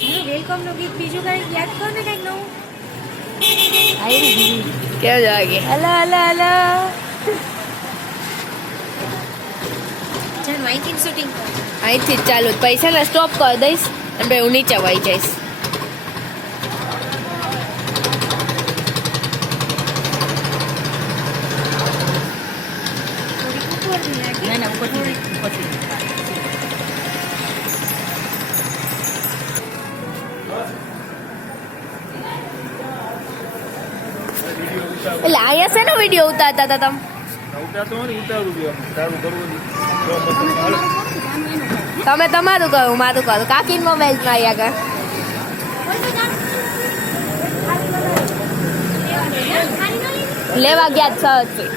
Welcome નું ગીત બીજું કઈ યાદ કરો ને કઈક નવું. કેમ જાગે હેલો હેલો હેલો. ચાલ વાઈકિંગ શૂટિંગ કર. અહીંથી જ ચાલુ પૈસા ને સ્ટોપ કરી દઈશ અને પછી હું નીચે વહી જઈશ. એટલે અહીંયા શેનો વિડીયો ઉતારતા હતા તમે તમારું કહું મારું કહું કાકી મોબાઈલ માં આવ્યા લેવા ગયા સર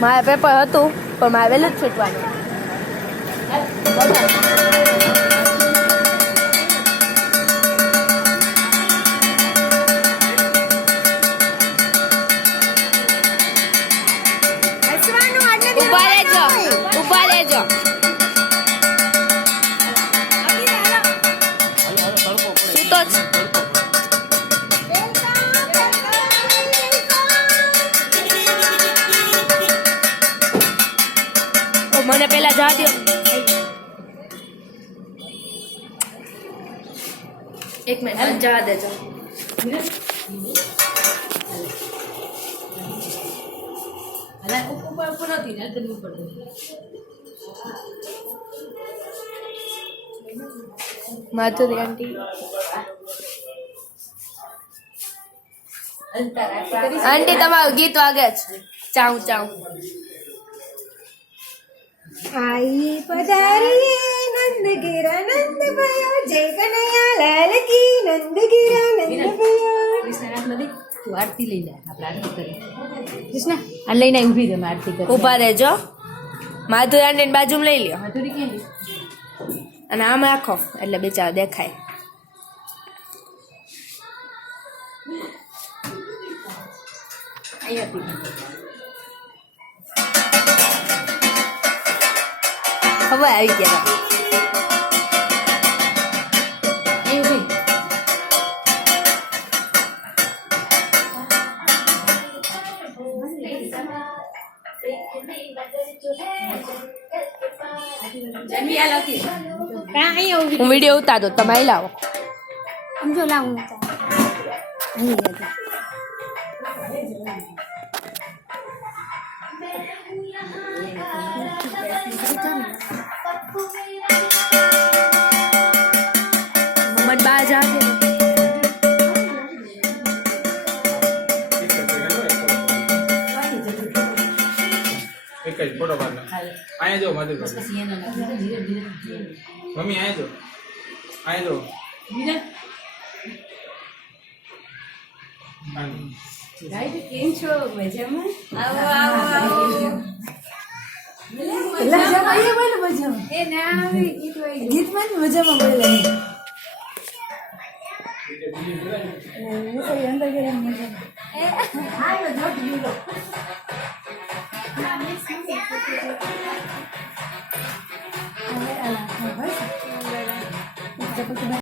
મારે પેપર હતું પણ મારે વહેલું જ છૂટવાનું. ઉભા રહેજો. સૂતો જ મને પેલા જા દો. એક મિનિટ જવા દેજો. માધુરી આંટી આંટી તમારું ગીત વાગે છે. ચાઉ ચાઉ आई पधारिए नंद गिरा नंद भयो जय कन्हैया लाल की नंद गिरा नंद भयो. તું આરતી લઈ લે આપણે આરતી કરીએ. કૃષ્ણ આ લઈને ઊભી રહે આરતી કરી. ઉભા રહેજો. માધુરી આંટી બાજુમાં લઈ લ્યો માધુરી ક્યાં ગઈ? અને આમ રાખો એટલે બિચારા દેખાય. હવે આવી ગયા. હું વિડીયો ઉતારો તમે આવી લાવો. સમજો લાવું મમ્મદ બા જાગે એક જ ફોટો પાડ લે. આયા જો માધુ મમ્મી આયા જો કેમ છો? મજામાં? આવો આવો આવો. એ ના આવે ગીતમાં જ મજામાં બોલે. અંદર ગયા મજા.